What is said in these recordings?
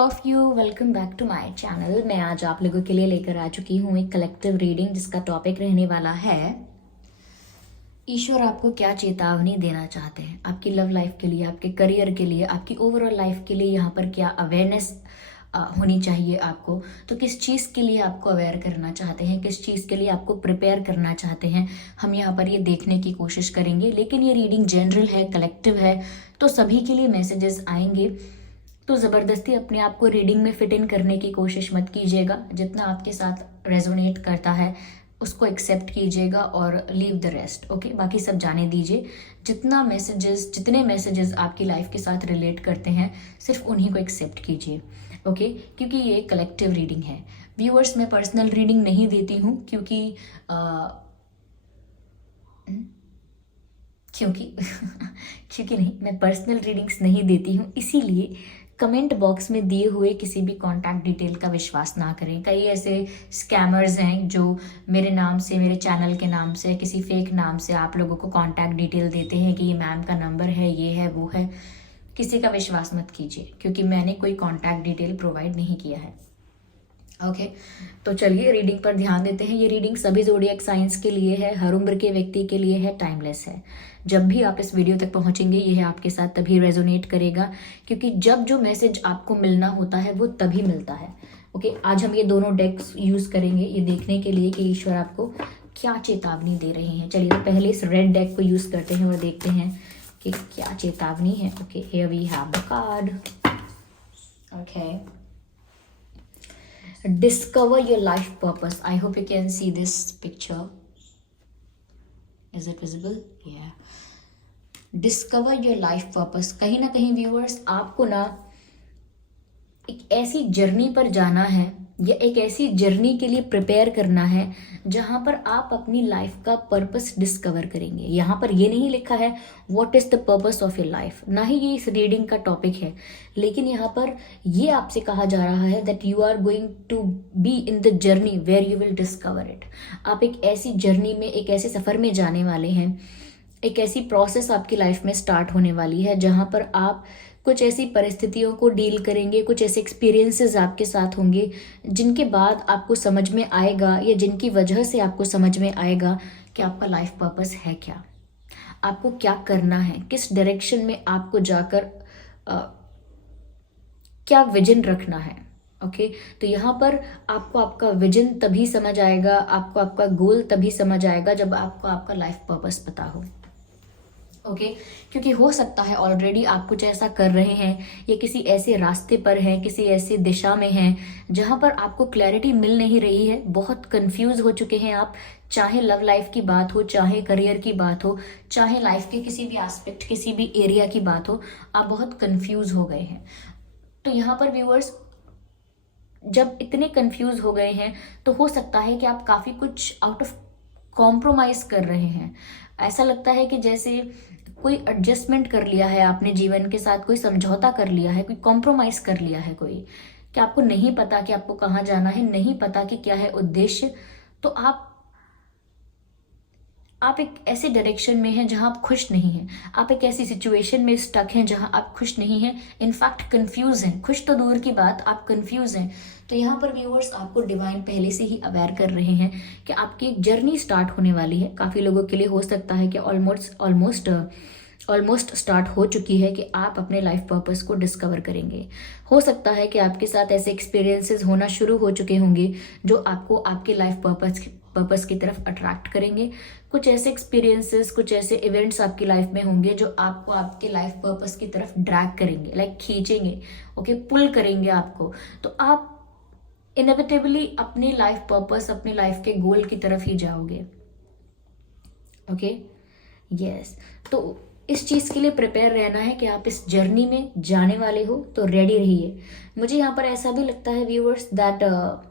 All of you, welcome back to my channel. मैं आज आप लोगों के लिए लेकर आ चुकी हूँ एक कलेक्टिव रीडिंग जिसका टॉपिक रहने वाला है ईश्वर आपको क्या चेतावनी देना चाहते हैं आपकी लव लाइफ के लिए, आपके करियर के लिए, आपकी ओवरऑल लाइफ के लिए। यहाँ पर क्या अवेयरनेस होनी चाहिए आपको, तो किस चीज़ के लिए आपको अवेयर करना चाहते हैं, किस चीज़ के लिए आपको प्रिपेयर करना चाहते हैं, हम यहाँ पर ये देखने की कोशिश करेंगे। लेकिन ये रीडिंग जनरल है, कलेक्टिव है, तो सभी के लिए मैसेजेस आएंगे। तो ज़बरदस्ती अपने आप को रीडिंग में फिट इन करने की कोशिश मत कीजिएगा। जितना आपके साथ रेजोनेट करता है उसको एक्सेप्ट कीजिएगा और लीव द रेस्ट। ओके, बाकी सब जाने दीजिए। जितने मैसेजेस आपकी लाइफ के साथ रिलेट करते हैं सिर्फ उन्हीं को एक्सेप्ट कीजिए। ओके, क्योंकि ये कलेक्टिव रीडिंग है। व्यूअर्स, मैं पर्सनल रीडिंग नहीं देती हूँ क्योंकि क्योंकि नहीं, मैं पर्सनल रीडिंग्स नहीं देती हूँ। इसीलिए कमेंट बॉक्स में दिए हुए किसी भी कॉन्टैक्ट डिटेल का विश्वास ना करें। कई ऐसे स्कैमर्स हैं जो मेरे नाम से, मेरे चैनल के नाम से, किसी फेक नाम से आप लोगों को कॉन्टैक्ट डिटेल देते हैं कि ये मैम का नंबर है, ये है, वो है। किसी का विश्वास मत कीजिए क्योंकि मैंने कोई कॉन्टैक्ट डिटेल प्रोवाइड नहीं किया है। ओके, तो चलिए रीडिंग पर ध्यान देते हैं। ये रीडिंग सभी ज़ोडिएक साइंस के लिए है, हर उम्र के व्यक्ति के लिए है, टाइमलेस है। जब भी आप इस वीडियो तक पहुंचेंगे यह आपके साथ तभी रेजोनेट करेगा, क्योंकि जब जो मैसेज आपको मिलना होता है वो तभी मिलता है। ओके, आज हम ये दोनों डेक्स यूज़ करेंगे ये देखने के लिए कि ईश्वर आपको क्या चेतावनी दे रहे हैं। चलिए, तो पहले इस रेड डेक को यूज़ करते हैं और देखते हैं कि क्या चेतावनी है। Okay, here we have the card. Okay, discover your life purpose. I hope you can see this picture. Is it visible? Yeah. Discover your life purpose. कहीं ना कहीं व्यूअर्स, आपको ना एक ऐसी जर्नी पर जाना है या एक ऐसी जर्नी के लिए प्रिपेयर करना है जहाँ पर आप अपनी लाइफ का पर्पस डिस्कवर करेंगे। यहाँ पर ये नहीं लिखा है what is the purpose of your life, ना ही ये इस रीडिंग का टॉपिक है। लेकिन यहाँ पर ये आपसे कहा जा रहा है that you are going to be in the journey where you will discover it. आप एक ऐसी जर्नी में, एक ऐसे सफ़र में जाने वाले हैं, एक ऐसी प्रोसेस आपकी लाइफ में स्टार्ट होने वाली है जहाँ पर आप कुछ ऐसी परिस्थितियों को डील करेंगे, कुछ ऐसे एक्सपीरियंसेस आपके साथ होंगे जिनके बाद आपको समझ में आएगा या जिनकी वजह से आपको समझ में आएगा कि आपका लाइफ पर्पस है क्या, आपको क्या करना है, किस डायरेक्शन में आपको जाकर क्या विजन रखना है। ओके, तो यहाँ पर आपको आपका विजन तभी समझ आएगा, आपको आपका गोल तभी समझ आएगा जब आपको आपका लाइफ पर्पस पता हो। ओके, क्योंकि हो सकता है ऑलरेडी आप कुछ ऐसा कर रहे हैं या किसी ऐसे रास्ते पर हैं, किसी ऐसी दिशा में हैं जहाँ पर आपको क्लैरिटी मिल नहीं रही है, बहुत कंफ्यूज हो चुके हैं आप। चाहे लव लाइफ की बात हो, चाहे करियर की बात हो, चाहे लाइफ के किसी भी एस्पेक्ट, किसी भी एरिया की बात हो, आप बहुत कंफ्यूज हो गए हैं। तो यहाँ पर व्यूअर्स, जब इतने कंफ्यूज हो गए हैं तो हो सकता है कि आप काफ़ी कुछ आउट ऑफ कॉम्प्रोमाइज़ कर रहे हैं। ऐसा लगता है कि जैसे कोई एडजस्टमेंट कर लिया है आपने जीवन के साथ, कोई समझौता कर लिया है, कोई कॉम्प्रोमाइज कर लिया है कोई, कि आपको नहीं पता कि आपको कहाँ जाना है, नहीं पता कि क्या है उद्देश्य। तो आप एक ऐसे डायरेक्शन में हैं जहां आप खुश नहीं हैं, आप एक ऐसी सिचुएशन में स्टक हैं जहां आप खुश नहीं हैं, इनफैक्ट कंफ्यूज हैं। खुश तो दूर की बात, आप कंफ्यूज हैं। तो यहाँ पर व्यूअर्स, आपको डिवाइन पहले से ही अवेयर कर रहे हैं कि आपकी एक जर्नी स्टार्ट होने वाली है। काफ़ी लोगों के लिए हो सकता है कि ऑलमोस्ट स्टार्ट हो चुकी है कि आप अपने लाइफ पर्पस को डिस्कवर करेंगे। हो सकता है कि आपके साथ ऐसे एक्सपीरियंसेस होना शुरू हो चुके होंगे जो आपको आपके लाइफ पर्पस की तरफ अट्रैक्ट करेंगे। कुछ ऐसे एक्सपीरियंसेस, कुछ ऐसे इवेंट्स आपकी लाइफ में होंगे जो आपको आपके लाइफ पर्पस की तरफ ड्रैग करेंगे, लाइक खींचेंगे। ओके, पुल करेंगे आपको। तो आप इनएविटेबली अपनी लाइफ पर्पस, अपनी लाइफ के गोल की तरफ ही जाओगे। Okay, yes. तो इस चीज़ के लिए प्रिपेयर रहना है कि आप इस जर्नी में जाने वाले हो, तो रेडी रहिए। मुझे यहाँ पर ऐसा भी लगता है viewers that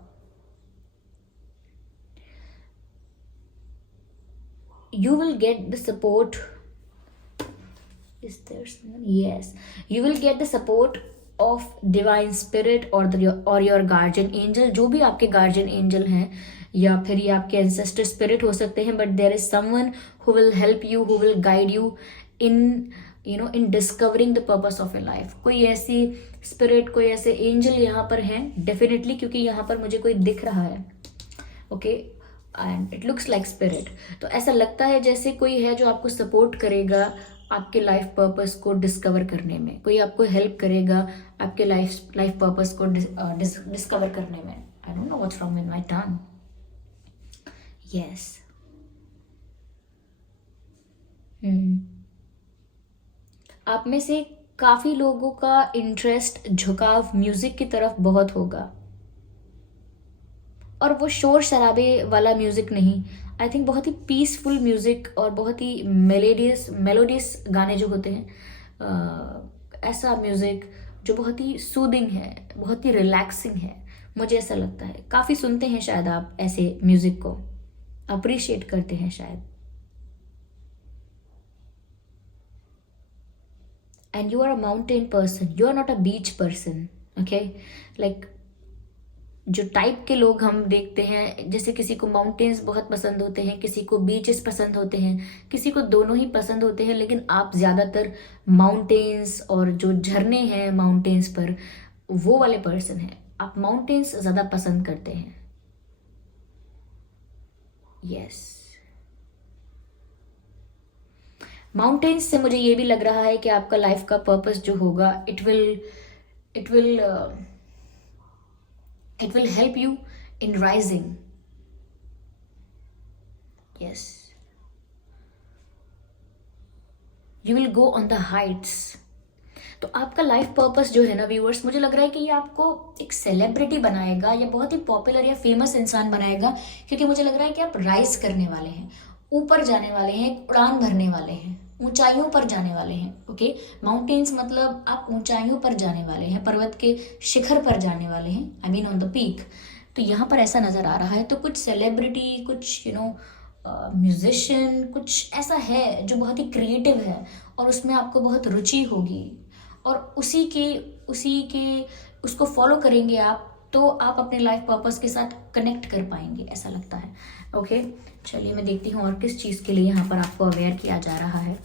you will get the support. Is there someone? Yes, you will get the support of divine spirit or your guardian angel। जो भी आपके guardian angel हैं या फिर ये आपके ancestor spirit हो सकते हैं, but there is someone who will help you, who will guide you in in discovering the purpose of your life। कोई ऐसी स्पिरिट, कोई ऐसे एंजल यहाँ पर हैं डेफिनेटली, क्योंकि यहाँ पर मुझे कोई दिख रहा है, okay, and it looks like spirit. तो ऐसा लगता है जैसे कोई है जो आपको सपोर्ट करेगा आपके लाइफ पर्पस को डिस्कवर करने में, कोई आपको हेल्प करेगा आपके लाइफ पर्पस को डिस्कवर करने में। I don't know what's wrong with my tongue. Yes, आप में से काफी लोगों का इंटरेस्ट, झुकाव म्यूजिक की तरफ बहुत होगा, और वो शोर शराबे वाला म्यूजिक नहीं, आई थिंक बहुत ही पीसफुल म्यूजिक और बहुत ही मेलोडियस गाने जो होते हैं, ऐसा म्यूजिक जो बहुत ही सूदिंग है, बहुत ही रिलैक्सिंग है, मुझे ऐसा लगता है। काफ़ी सुनते हैं शायद आप ऐसे म्यूजिक को, अप्रिशिएट करते हैं शायद। And you are a mountain person, you are not a beach person, okay. Like जो टाइप के लोग हम देखते हैं, जैसे किसी को माउंटेन्स बहुत पसंद होते हैं, किसी को बीचेस पसंद होते हैं, किसी को दोनों ही पसंद होते हैं, लेकिन आप ज़्यादातर माउंटेन्स और जो झरने हैं माउंटेन्स पर, वो वाले पर्सन हैं। आप माउंटेन्स ज़्यादा पसंद करते हैं। यस, माउंटेन्स से मुझे ये भी लग रहा है कि आपका लाइफ का पर्पस जो होगा, it will help you in rising. Yes, you will go on the heights. तो आपका लाइफ पर्पस जो है ना व्यूअर्स, मुझे लग रहा है कि ये आपको एक सेलिब्रिटी बनाएगा या बहुत ही पॉपुलर या फेमस इंसान बनाएगा, क्योंकि मुझे लग रहा है कि आप राइज करने वाले हैं, ऊपर जाने वाले हैं, उड़ान भरने वाले हैं, ऊंचाइयों पर जाने वाले हैं, ओके। माउंटेन्स मतलब आप ऊंचाइयों पर जाने वाले हैं, पर्वत के शिखर पर जाने वाले हैं, I mean on the peak. तो यहाँ पर ऐसा नजर आ रहा है। तो कुछ सेलिब्रिटी, कुछ म्यूजिशियन, कुछ ऐसा है जो बहुत ही क्रिएटिव है और उसमें आपको बहुत रुचि होगी, और उसी के उसको फॉलो करेंगे आप, तो आप अपने लाइफ पर्पस के साथ कनेक्ट कर पाएंगे, ऐसा लगता है, ओके। चलिए मैं देखती हूँ और किस चीज़ के लिए यहाँ पर आपको अवेयर किया जा रहा है।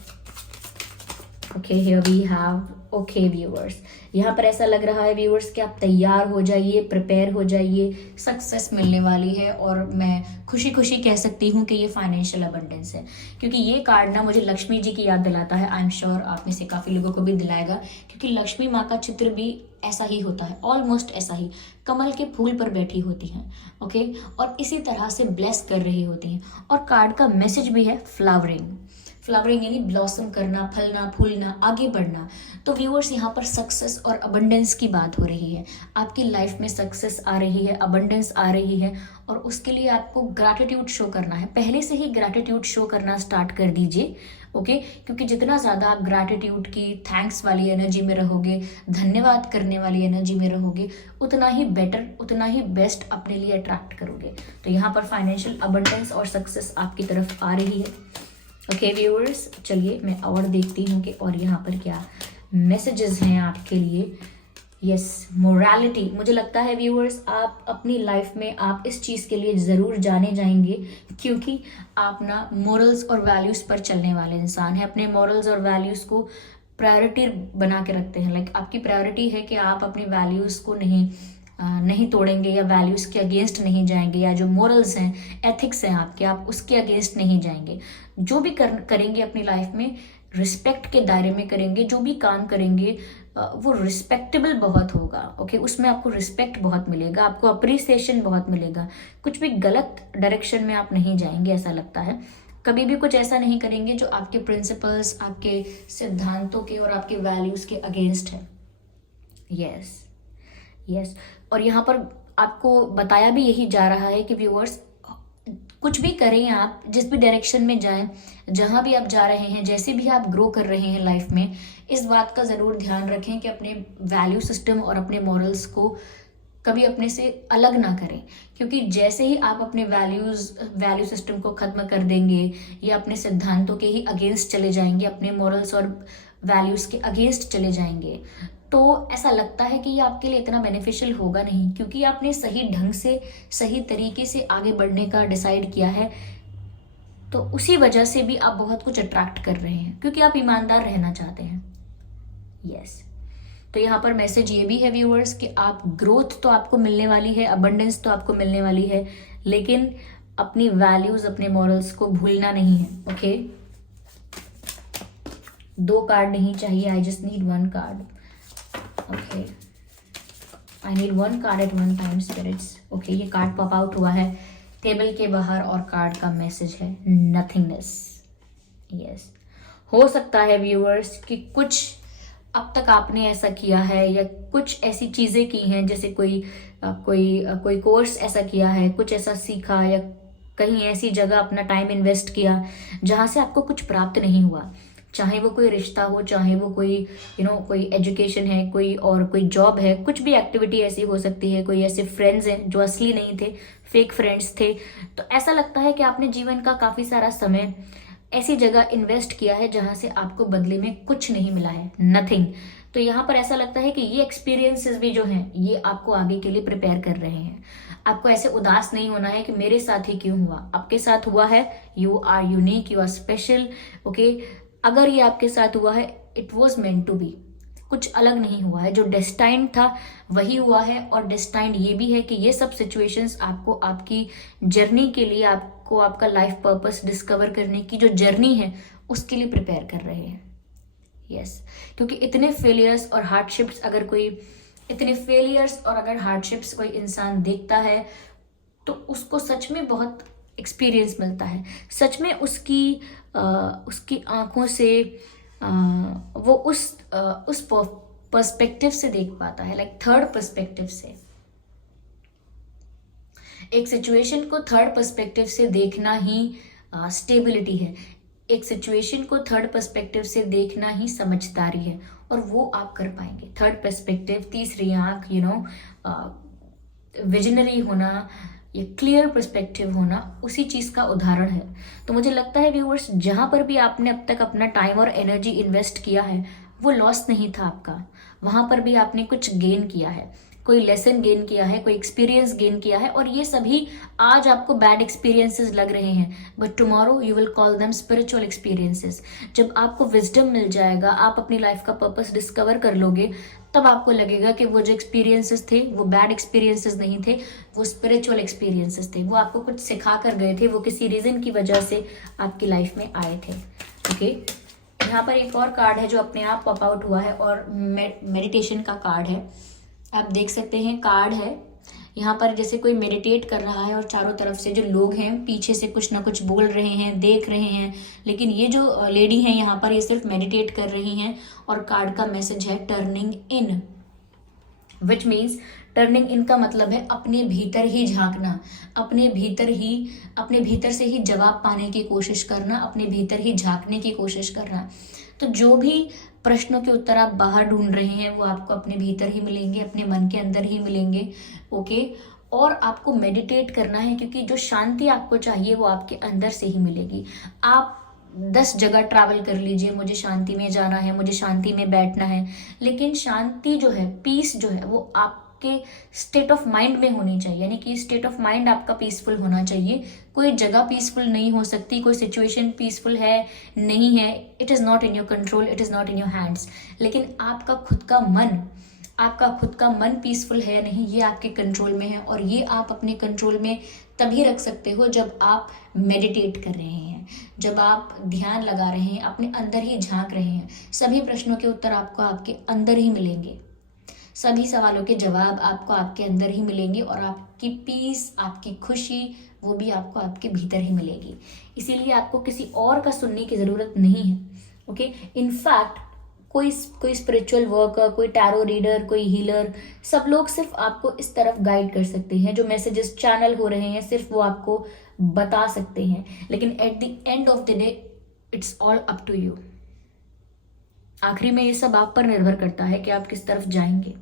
Okay, here we have, okay viewers, यहाँ पर ऐसा लग रहा है व्यूअर्स कि आप तैयार हो जाइए, प्रिपेयर हो जाइए, सक्सेस मिलने वाली है। और मैं खुशी खुशी कह सकती हूँ कि ये फाइनेंशियल अबंडेंस है, क्योंकि ये कार्ड ना मुझे लक्ष्मी जी की याद दिलाता है। आई एम श्योर आप में से काफ़ी लोगों को भी दिलाएगा, क्योंकि लक्ष्मी माँ का चित्र भी ऐसा ही होता है, ऑलमोस्ट ऐसा ही, कमल के फूल पर बैठी होती हैं, ओके, और इसी तरह से ब्लेस कर रही होती हैं। और कार्ड का मैसेज भी है फ्लावरिंग, फ्लावरिंग यानी ब्लॉसम करना, फलना, फूलना, आगे बढ़ना। तो व्यूअर्स यहाँ पर सक्सेस और अबंडेंस की बात हो रही है। आपकी लाइफ में सक्सेस आ रही है, अबंडेंस आ रही है, और उसके लिए आपको ग्रैटिट्यूड शो करना है। पहले से ही ग्रैटिट्यूड शो करना स्टार्ट कर दीजिए, ओके, क्योंकि जितना ज़्यादा आप ग्रैटिट्यूड की, थैंक्स वाली एनर्जी में रहोगे, धन्यवाद करने वाली एनर्जी में रहोगे, उतना ही बेटर, उतना ही बेस्ट अपने लिए अट्रैक्ट करोगे। तो यहाँ पर फाइनेंशियल अबंडेंस और सक्सेस आपकी तरफ आ रही है, ओके व्यूअर्स। चलिए मैं और देखती हूँ कि और यहाँ पर क्या मैसेजेस हैं आपके लिए। यस, मोरालिटी, मुझे लगता है व्यूअर्स आप अपनी लाइफ में आप इस चीज़ के लिए ज़रूर जाने जाएंगे, क्योंकि आप ना मोरल्स और वैल्यूज़ पर चलने वाले इंसान हैं। अपने मोरल्स और वैल्यूज़ को प्रायोरिटी बना के रखते हैं। लाइक आपकी प्रायोरिटी है कि आप अपनी वैल्यूज़ को नहीं तोड़ेंगे, या वैल्यूज़ के अगेंस्ट नहीं जाएंगे, या जो मोरल्स हैं, एथिक्स हैं आपके, आप उसके अगेंस्ट नहीं जाएंगे। जो भी करेंगे अपनी लाइफ में रिस्पेक्ट के दायरे में करेंगे, जो भी काम करेंगे वो रिस्पेक्टेबल बहुत होगा, ओके। उसमें आपको रिस्पेक्ट बहुत मिलेगा, आपको अप्रिसिएशन बहुत मिलेगा। कुछ भी गलत डायरेक्शन में आप नहीं जाएंगे, ऐसा लगता है। कभी भी कुछ ऐसा नहीं करेंगे जो आपके प्रिंसिपल्स, आपके सिद्धांतों के और आपके वैल्यूज़ के अगेंस्ट है। यस, यस, और यहाँ पर आपको बताया भी यही जा रहा है कि व्यूअर्स कुछ भी करें, आप जिस भी डायरेक्शन में जाएं, जहाँ भी आप जा रहे हैं, जैसे भी आप ग्रो कर रहे हैं लाइफ में, इस बात का ज़रूर ध्यान रखें कि अपने वैल्यू सिस्टम और अपने मॉरल्स को कभी अपने से अलग ना करें। क्योंकि जैसे ही आप अपने वैल्यू सिस्टम को ख़त्म कर देंगे या अपने सिद्धांतों के ही अगेंस्ट चले जाएंगे, अपने मॉरल्स और वैल्यूज़ के अगेंस्ट चले जाएंगे, तो ऐसा लगता है कि ये आपके लिए इतना बेनिफिशियल होगा नहीं, क्योंकि आपने सही ढंग से, सही तरीके से आगे बढ़ने का डिसाइड किया है। तो उसी वजह से भी आप बहुत कुछ अट्रैक्ट कर रहे हैं, क्योंकि आप ईमानदार रहना चाहते हैं। यस, तो यहाँ पर मैसेज ये भी है व्यूअर्स कि आप ग्रोथ तो आपको मिलने वाली है, अबंडेंस तो आपको मिलने वाली है, लेकिन अपनी वैल्यूज, अपने मॉरल्स को भूलना नहीं है। ओके, 2 कार्ड नहीं चाहिए, I just need 1 card. Okay, I need 1 card at 1 time spirits. Okay, ये कार्ड पॉप आउट हुआ है टेबल के बाहर और कार्ड का मैसेज है नथिंगनेस। यस, हो सकता है व्यूअर्स कि कुछ अब तक आपने ऐसा किया है या कुछ ऐसी चीजें की हैं, जैसे कोई कोर्स ऐसा किया है, कुछ ऐसा सीखा या कहीं ऐसी जगह अपना टाइम इन्वेस्ट किया जहां से आपको कुछ प्राप्त नहीं हुआ। चाहे वो कोई रिश्ता हो, चाहे वो कोई कोई एजुकेशन है, कोई जॉब है, कुछ भी एक्टिविटी ऐसी हो सकती है। कोई ऐसे फ्रेंड्स हैं जो असली नहीं थे, फेक फ्रेंड्स थे। तो ऐसा लगता है कि आपने जीवन का काफी सारा समय ऐसी जगह इन्वेस्ट किया है जहां से आपको बदले में कुछ नहीं मिला है, नथिंग। तो यहाँ पर ऐसा लगता है कि ये एक्सपीरियंसेस भी जो हैं ये आपको आगे के लिए प्रिपेयर कर रहे हैं। आपको ऐसे उदास नहीं होना है कि मेरे साथ ही क्यों हुआ, आपके साथ हुआ है। You are unique, you are special. Okay, अगर ये आपके साथ हुआ है, it was meant to be, कुछ अलग नहीं हुआ है। जो डेस्टाइंड था वही हुआ है, और डेस्टाइंड ये भी है कि ये सब सिचुएशंस आपको आपकी जर्नी के लिए, आपको आपका लाइफ पर्पस डिस्कवर करने की जो जर्नी है उसके लिए प्रिपेयर कर रहे हैं। यस, क्योंकि इतने फेलियर्स और हार्डशिप्स अगर हार्डशिप्स कोई इंसान देखता है तो उसको सच में बहुत एक्सपीरियंस मिलता है। सच में उसकी आंखों से वो उस पर्सपेक्टिव से देख पाता है, लाइक थर्ड पर्सपेक्टिव से। एक सिचुएशन को थर्ड पर्सपेक्टिव से देखना ही स्टेबिलिटी है। एक सिचुएशन को थर्ड पर्सपेक्टिव से देखना ही समझदारी है, और वो आप कर पाएंगे। थर्ड पर्सपेक्टिव, तीसरी आंख, विजनरी होना, ये क्लियर पर्सपेक्टिव होना उसी चीज का उदाहरण है। तो मुझे लगता है व्यूअर्स, जहां पर भी आपने अब तक अपना टाइम और एनर्जी इन्वेस्ट किया है वो लॉस नहीं था आपका। वहां पर भी आपने कुछ गेन किया है, कोई लेसन गेन किया है, कोई एक्सपीरियंस गेन किया है, और ये सभी आज आपको बैड एक्सपीरियंसेस लग रहे हैं, but tomorrow you will call them spiritual experiences. जब आपको विजडम मिल जाएगा, आप अपनी लाइफ का पर्पस डिस्कवर कर लोगे, तब आपको लगेगा कि वो जो एक्सपीरियंसेस थे वो बैड एक्सपीरियंसेस नहीं थे, वो स्पिरिचुअल एक्सपीरियंसेस थे। वो आपको कुछ सिखा कर गए थे, वो किसी रीजन की वजह से आपकी लाइफ में आए थे। ओके, यहाँ पर एक और कार्ड है जो अपने आप पॉप आउट हुआ है, और मेडिटेशन का कार्ड है। आप देख सकते हैं, कार्ड है यहाँ पर जैसे कोई मेडिटेट कर रहा है, और चारों तरफ से जो लोग हैं पीछे से कुछ ना कुछ बोल रहे हैं, देख रहे हैं, लेकिन ये जो लेडी है यहाँ पर ये सिर्फ मेडिटेट कर रही हैं। और कार्ड का मैसेज है turning in, which means turning इन का मतलब है अपने भीतर ही झांकना, अपने भीतर से ही जवाब पाने की कोशिश करना, अपने भीतर ही झांकने की कोशिश करना। तो जो भी प्रश्नों के उत्तर आप बाहर ढूंढ रहे हैं वो आपको अपने भीतर ही मिलेंगे, अपने मन के अंदर ही मिलेंगे। ओके, और आपको मेडिटेट करना है, क्योंकि जो शांति आपको चाहिए वो आपके अंदर से ही मिलेगी। आप 10 जगह ट्रैवल कर लीजिए, मुझे शांति में जाना है, मुझे शांति में बैठना है, लेकिन शांति जो है, पीस जो है, वो आपके स्टेट ऑफ माइंड में होनी चाहिए। यानी कि स्टेट ऑफ माइंड आपका पीसफुल होना चाहिए। कोई जगह पीसफुल नहीं हो सकती, कोई सिचुएशन पीसफुल है नहीं है, it is not in your control, it is not in your hands. लेकिन आपका खुद का मन पीसफुल है नहीं, ये आपके कंट्रोल में है, और ये आप अपने कंट्रोल में तभी रख सकते हो जब आप मेडिटेट कर रहे हैं, जब आप ध्यान लगा रहे हैं, अपने अंदर ही झांक रहे हैं। सभी प्रश्नों के उत्तर आपको आपके अंदर ही मिलेंगे, सभी सवालों के जवाब आपको आपके अंदर ही मिलेंगे, और आपकी पीस, आपकी खुशी, वो भी आपको आपके भीतर ही मिलेगी। इसीलिए आपको किसी और का सुनने की ज़रूरत नहीं है। ओके, इनफैक्ट कोई स्पिरिचुअल वर्कर, कोई टैरो रीडर, कोई हीलर, सब लोग सिर्फ आपको इस तरफ गाइड कर सकते हैं। जो मैसेजेस चैनल हो रहे हैं सिर्फ वो आपको बता सकते हैं, लेकिन at the end of the day it's all up to you. आखिरी में ये सब आप पर निर्भर करता है कि आप किस तरफ जाएंगे।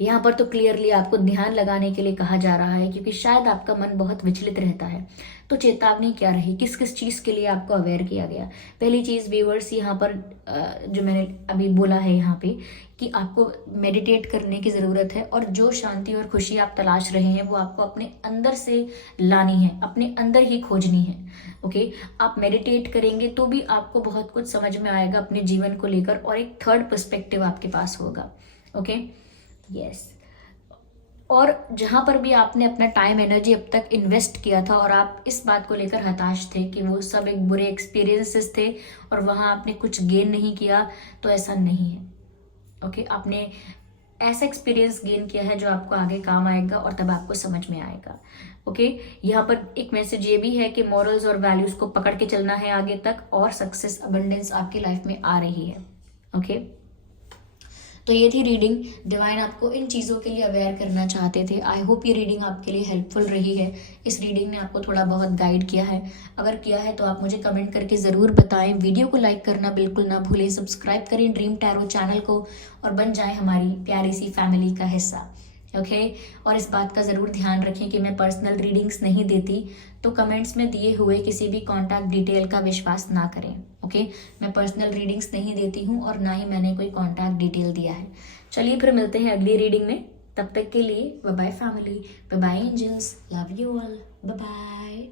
यहाँ पर तो क्लियरली आपको ध्यान लगाने के लिए कहा जा रहा है, क्योंकि शायद आपका मन बहुत विचलित रहता है। तो चेतावनी क्या रही, किस किस चीज़ के लिए आपको अवेयर किया गया? पहली चीज़ व्यूअर्स, यहाँ पर जो मैंने अभी बोला है यहाँ पे कि आपको मेडिटेट करने की ज़रूरत है, और जो शांति और खुशी आप तलाश रहे हैं वो आपको अपने अंदर से लानी है, अपने अंदर ही खोजनी है। ओके, आप मेडिटेट करेंगे तो भी आपको बहुत कुछ समझ में आएगा अपने जीवन को लेकर, और एक थर्ड पर्सपेक्टिव आपके पास होगा। Okay, yes. और जहाँ पर भी आपने अपना टाइम एनर्जी अब तक इन्वेस्ट किया था और आप इस बात को लेकर हताश थे कि वो सब एक बुरे एक्सपीरियंसेस थे और वहाँ आपने कुछ गेन नहीं किया, तो ऐसा नहीं है। ओके, आपने ऐसा एक्सपीरियंस गेन किया है जो आपको आगे काम आएगा, और तब आपको समझ में आएगा। ओके, यहाँ पर एक मैसेज ये भी है कि मॉरल्स और वैल्यूज को पकड़ के चलना है आगे तक, और सक्सेस अबंडेंस आपकी लाइफ में आ रही है। ओके, तो ये थी रीडिंग। डिवाइन आपको इन चीज़ों के लिए अवेयर करना चाहते थे। आई होप ये रीडिंग आपके लिए हेल्पफुल रही है। इस रीडिंग ने आपको थोड़ा बहुत गाइड किया है। अगर किया है तो आप मुझे कमेंट करके ज़रूर बताएं। वीडियो को लाइक करना बिल्कुल ना भूलें। सब्सक्राइब करें ड्रीम टैरो चैनल को और बन जाएं हमारी प्यारी सी फैमिली का हिस्सा। ओके, और इस बात का ज़रूर ध्यान रखें कि मैं पर्सनल रीडिंग्स नहीं देती, तो कमेंट्स में दिए हुए किसी भी कॉन्टैक्ट डिटेल का विश्वास ना करें। ओके, मैं पर्सनल रीडिंग्स नहीं देती हूँ और ना ही मैंने कोई कॉन्टैक्ट डिटेल दिया है। चलिए फिर मिलते हैं अगली रीडिंग में। तब तक के लिए bye bye family, bye bye angels, love you all, bye bye.